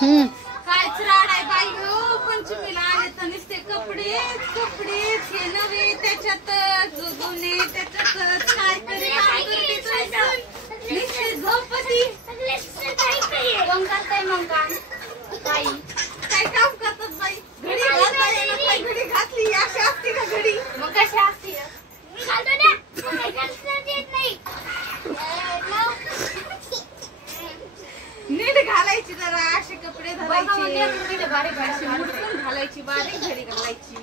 कायच राड आहे बाई हो. पंचमीला आले तर नुसते कपडे कपडे हे नवे त्याच्यात जुने त्याच्यात काय तरी नुसते झोपती. कोण करताय मग काम? काय काम करतात बाई? घडी घालताय घडी घातली अशी असते का घडी? मग कशी असते? नीट घालायची जरा असे कपडे धरायचे मुडकून घालायची बारीक घडी घालायची.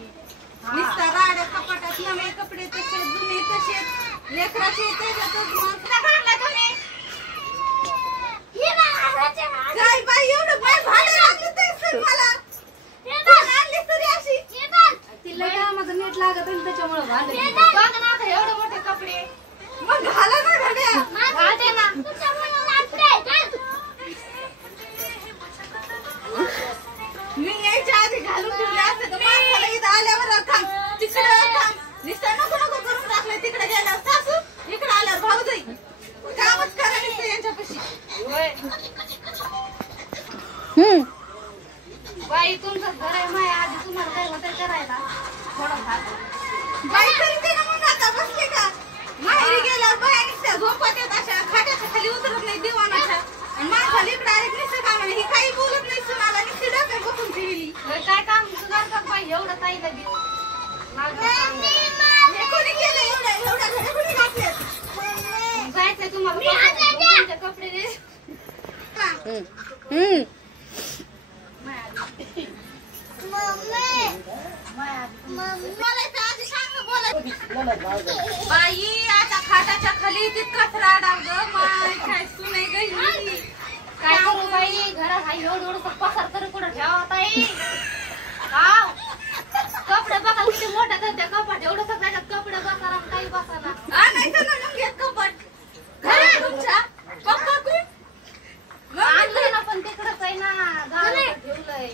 नुसता राड्या कपाटात नवे कपडे तसे जुने तसेच लेकराचे काय बाई एवढं बाय भाडं लागलं तर मला आणली तरी अशी तिला माझं नीट लागत त्याच्यामुळे भांडण एवढे मोठे कपडे मग घाला ना घड्या घालते ना. मी यायच्या आधी घालून ठेवले असते तर माणसाला इथं आल्यावर थांब तिकडं थांब निस्ता नको नको करून टाकलंय. तिकडे गेल्यावर सासू इकडे आल्यावर भाऊ जाई कामच करा नुसतं यांच्यापाशी. बाई तुमचं घर आहे माया आधी तुम्हाला काय होतं करायला थोडं बाई करते ना. मग आता बसले का माहेरी गेल्यावर बाया नुसत्या झोपत येत अशा खाट्याच्या खाली उतरत नाही दिवाणाच्या आणि माणसाला इकडे आले नुसतं काम ही काही बोलत नाही. सुनाला नुसती डोक्यात बसून ठेवली. काय काम सुधारतात बाई एवढं ताईला बी हे कोणी केलं एवढ्या एवढ्या घड्या कोणी घातल्यात? जायचंय तुम्हाला कपडे दे. बाई आता खाटाच्या खाली तितकाच राडा ग माय काय सुनाय गई. काय करू बाई घरात हा एवढं एवढं पसार तरी कुठं ठेवा ताई. कपडे बघा किती मोठ्या त्या कपाट एवढं सगळ्यात कपडे बसारा काही बसारा आणायचं ना मग एक कपाट घरात तुमच्या पप्पा कोण आणलंय ना पण तिकडंच आहे ना गावाला ठेवलंय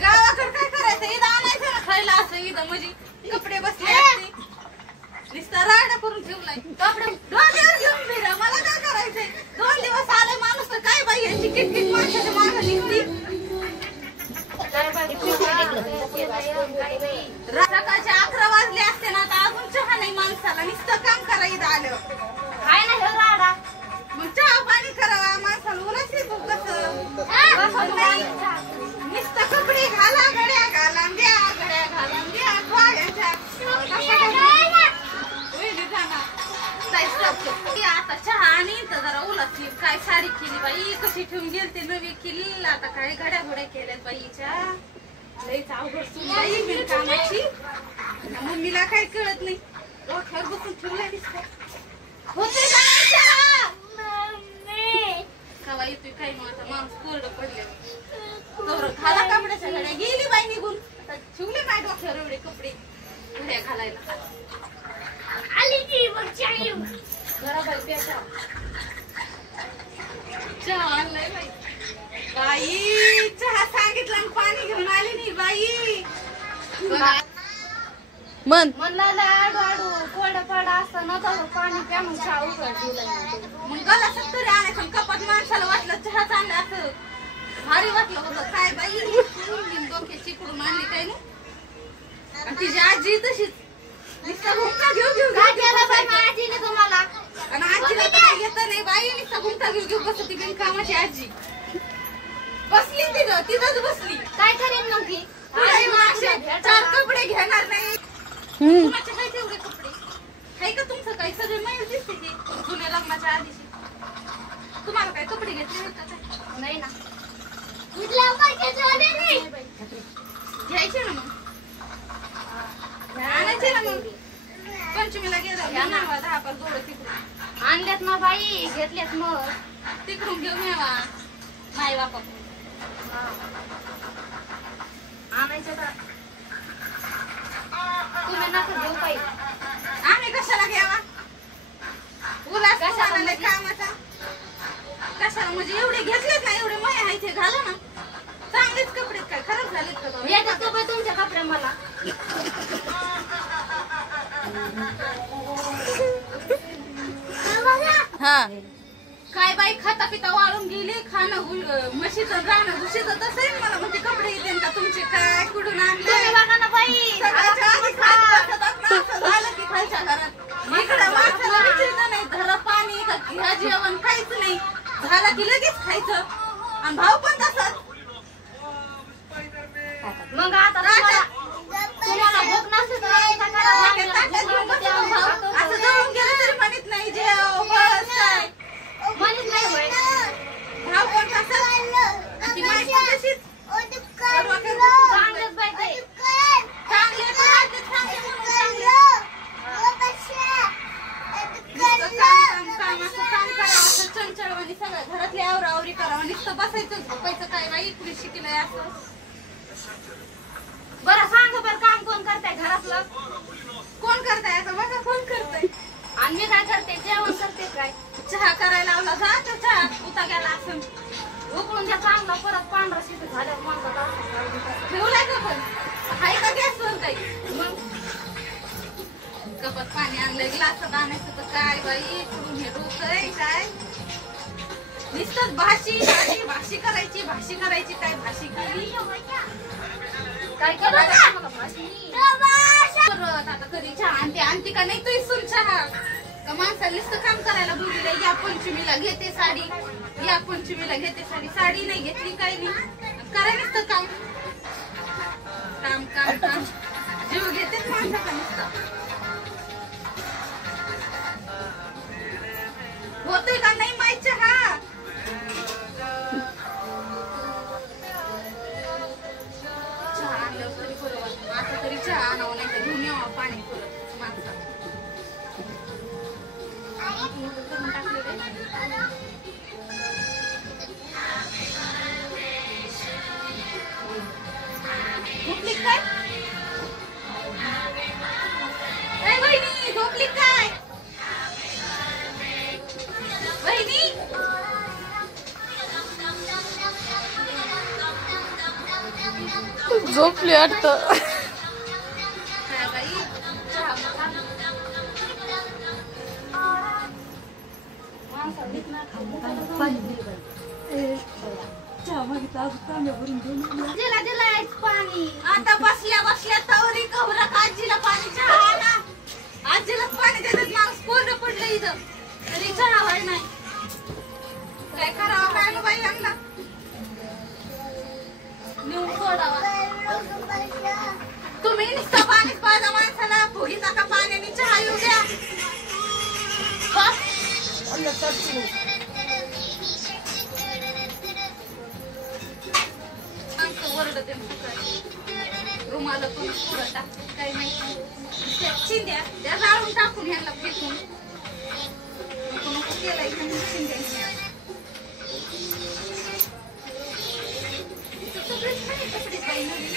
गावाकडे काय करायचं इथं आणायचं ना खायला असं इथं म्हणजे कपडे बसले असते नुसता राडा करून ठेवलाय. कपडे डोक्यावर घेऊन फिरा मला काय करायचंय. 2 दिवस आले माणूस तर काय बाई यांची किटकिट माणसाच्या मागं निघती. सकाळचे 11 वाजले असते ना आता अजून चहा नाही माणसाला नुसतं काम करायचं आलं काय ना हे राडा मग चहा पाणी करावा माणसाला उलट येतो कसं नुसतं कपडे घाला घड्या घाला द्या घड्या घाला द्या आता चहा आणि जरा उलटली काय साडी केली बाई कशी ठेवून गेलते नवी केली आता काय घड्या घोड्या केल्यात बाईच्या लईच अवघड सून बाई बिनकामाची. मम्मीला काय कळत नाही डोक्यावर बसून ठेवलाय होते कवा येतोय काय मग आता माणूस कोरडं पडले घाला कपड्याच्या घड्या गेली बाई निघून आता ठेवले माझ्या डोक्यावर एवढे कपडे घड्या घालायला. आली ती मग चाय जरा बाई प्याचा चहा आणलाय बाई. बाई चहा सांगितलं आणि पाणी घेऊन आली नाही बाई. म्हणला लाडू आडू कोरडा पाडा असताना तर पाणी प्या मग चहा उकळत मग गला सत्तरी आणायचं कपाट माणसाला वाटलं चहा चांगला असं भारी वाटलं होतं काय बाई डोक्याची चिकडून आणली काय नाही आणि तिची आजी तशीच नुसता घुमटा घेऊ घेऊ आजीने तुम्हाला आणि आजीला काय येत नाही बाई नुसता घुमटा घेऊ घेऊ बसती बिनकामाची आजी बसली तिथंच बसली. काय करेन मग ती 4 कपडे घेणार नाही. कुणाचे काय तेवढे कपडे आहे का तुमचं काही सगळे माहीत दिसते की जुन्या लग्नाच्या आधीची तुम्हाला काय कपडे घेतले आहेत का? नाही ना घ्यायचे ना मग आणायचे ना मग पंचमीला गेला 10 जोड तिकडून आणल्यात ना बाई घेतल्यात मग तिकडून घेऊन यावा माई बापा आणायचं का तुम्ही नका घेऊ बाई. आम्ही कशाला घ्यावा उलास कशाला कामाचा कशाला म्हणजे एवढे घेतलेच ना एवढे माय आहे ते घाला ना चांगलेच कपडे काय खराब झालेत का येतात का बाई तुमच्या कपड्या मला हा काय बाई खाता पिता वाळून गेली खाणं म्हशीचं राहणं दुषित तसंही मला म्हणजे कपडे येते का तुमचे काय कुठून आणले तुम्ही बघा ना बाई सगळ्याच्या आधी खाली बसतात ना, असं झालं की खालच्या घरात इकडं माणसाला विचारलं नाही घरा पाणी का घ्या जेवण काहीच नाही झालं की लगेच खायचं आणि भाव पण तसाच मग आता तुम्हाला भूक नसेल तर आता करा. असं जळून गेलं तरी म्हणत नाही जेव बस काय म्हणत नाही बाई. भाव पण तसाच ती माहिती तशीच चांगलंच बाई ते. चांगले तर राहते, चांगले म्हणून चांगले. नुसतं काम असं काम करावं असं चंचळवाणी सगळं घरातली आवरावरी करावं नुसतं बसायचं झोपायचं काय बाई इकडे शिकलंय असं बरं सांग बरं काम कोण करताय घरातलं कोण करताय आता बघा कोण करताय आणि मी काय करते जेवण करते काय चहा करायला लावला जा तो चहा उता गेला असं उकळून द्या चांगला परत पांढरा शिट झाल्यावर म्हणतात ठेवलाय का पण हाय का गॅसवर काही मग कपात पाणी आणलंय ग्लासात आणायचं तर काय बाई कुठून हे डोकंय काय नुसतंच भाशी भाशी भाशी करायची काय भाशी केली काय केलं मला भाषणी परत आता कधी चहा आणते का नाही तू इसून चहा का माणसाला नुसतं काम करायला बोलले या पंचमीला घेते साडी या पंचमीला घेते साडी नाही घेतली काही नाही करायला नुसतं काम काम काम काम जीव घेते माणसाचा नुसतं होतोय का नाही माहित चहा चहा आणलं तरी बरोबर आता तरी चहा आणावं नाही तर घेऊन यावं पाणी परत माणसाला झोपली काय वहिनी झोपली काय वहिनी झोपली वाटतं काय बाई चहा पाणी आता बसल्या बसल्या तवरी कवरा आजीला पाणी चहा आणा आजीलाच पाणी देतात माणूस कोरडं पडलं इथं तरी चहा व्हाय नाही काय करावं काय नो बाई यांना नेऊन सोडावा तुम्ही नुसतं पाणीच पाजा माणसाला फुगीचा का पाण्याने चहा येऊ द्या ओरडते रुमाला पण पुरं टाकते काही माहिती शिंद्या त्या जाळून टाकून ह्याला फेकून नको नको केलाय शिंद्या सगळेच नाही कपडे बाई नवीन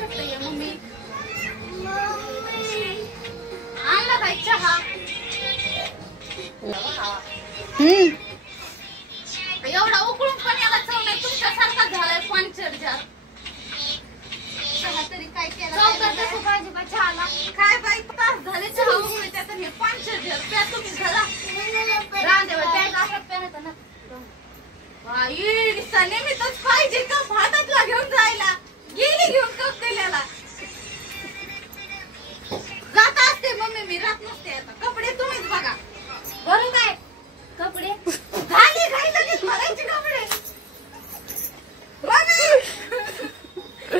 कपडे मम्मी आणला बाई चहा एवढा उकळून पण याला चव नाही तुमच्यासारखा झालाय पंचर जार चहा तरी काय केलं चहाला काय बाई तास झाले चहा उकळी त्यात हे पंचर जार त्या तुम्ही घरा बाई निस्ता नेहमीच पाहिजे का भातातला घेऊन जायला गेली घेऊन कप केल्याला जात असते मम्मी मी राहत नसते आता कपडे तुम्हीच बघा बरं काय कपडे झाली घाई लगेच भरायचे कपडे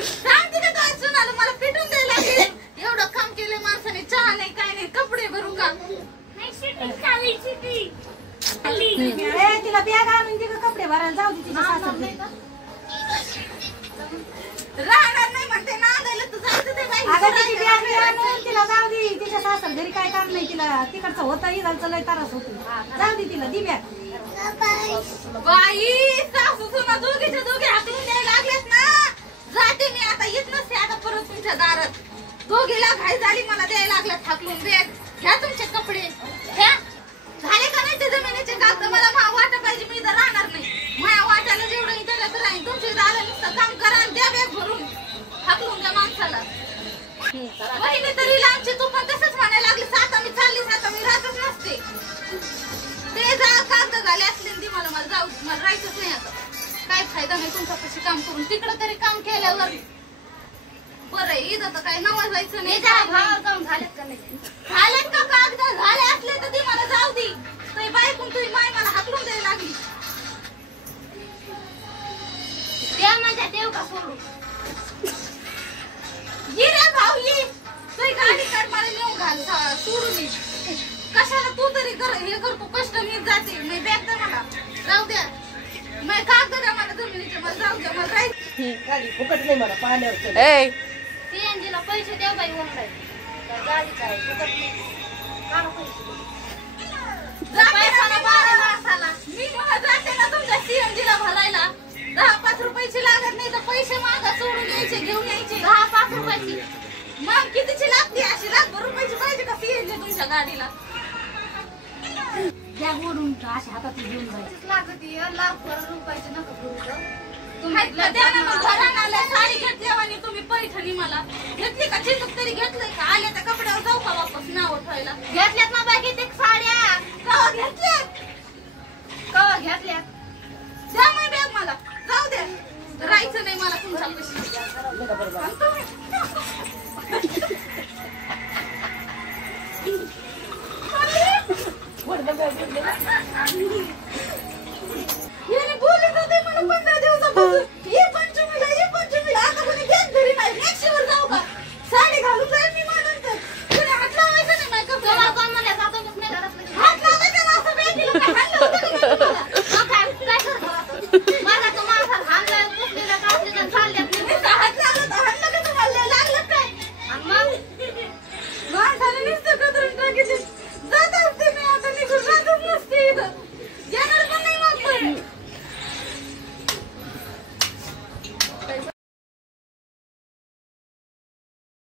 सांगते का काय सुनाला मला पेटून द्यायला लागले एवढं काम केलंय माणसाने चहा नाही काय नाही कपडे भरू का तिला बॅग आणून दे कपडे भरायला जाऊ दे तिच्या सासरकडे राहणार नाही म्हणते नांदायला तर जायचं ते बाई अगं तिची बॅग आणून तिला जाऊ दे तिच्या सासर घरी काय काम नाही तिला तिकडचा होता इथलचा लय त्रास होतो जाऊ दे तिला दी बॅग बाई सासू सुना दोघीच्या दोघे हातून द्यायला लागलेत ना जाते मी आता येत नसते आता परत तुमच्या दारात दोघीला घाई झाली मला द्यायला लागला थाकलून बॅग घ्या तुमचे कपडे घ्या झाले का नाही ते जमिनीचे कागद मला वाटा पाहिजे मी इथं राहणार नाही माझ्या वाट्याला जेवढं इथं राहील तुमच्या दाराला नुसतं काम करा आणि द्या बॅग भरून थाकलून द्या माणसाला वहिनी तरी लांबची तू पण तसंच म्हणायला लागली आता मी चाललीस आता मी राहतच नसते ते जा कागद झाले असले मला राहायचंच नाही आता. काय फायदा नाही तुमच्यापाशी काम करून. तिकडं तरी काम केल्यावर बरं इथं तर काय नवाजायचं नाही. भावाला जाऊन झालेत का नाही? झालेत का कागद झाले असले तर ती मला जाऊ दे. तुझी बायकून तुझी माय मला हाकलून द्यायला लागली. द्या माझ्या देव का सोडू. ये रे भाऊ ये. तुझी गाडी काढ मला नेऊन घाल सोडून ये. कशाला तू तरी कर हे करतो कष्ट मी जाते. मी बॅग द्या मला जाऊ द्या. मी कागद द्या मला जमिनीचे मला जाऊ द्या. मला राहायचं गाडी फुकट नाही मला पाण्यावर. ए सीएनजीला पैसे द्या बाई ओंडाय. गाडी काय फुकट नाही. काढा पैसे. पैशाला बारा माणसाला मी मला जाते ना तुमच्या सीएनजीला भरायला. 10-5 रुपयाची लागत नाही तर पैसे मागा सोडून यायचे घेऊन यायचे. 10-5 रुपयाची. मग कितीची लागते अशी लाखभर रुपयाची पाहिजे का सीएनजी तुमच्या गाडीला. बॅग ओढून अशा हातात घेऊन जायचं. लागती लाखभर रुपयाची नका करू. तुम्ही द्या ना मग घरात आल्या साडी घेतल्यावर आणि तुम्ही पैठणी मला घेतली का चिंतूक तरी घेतलंय का. आल्या त्या कपड्यावर जाऊ का वापस नाव ठेवायला. घेतल्यात ना बाकी ते साड्या. का घेतले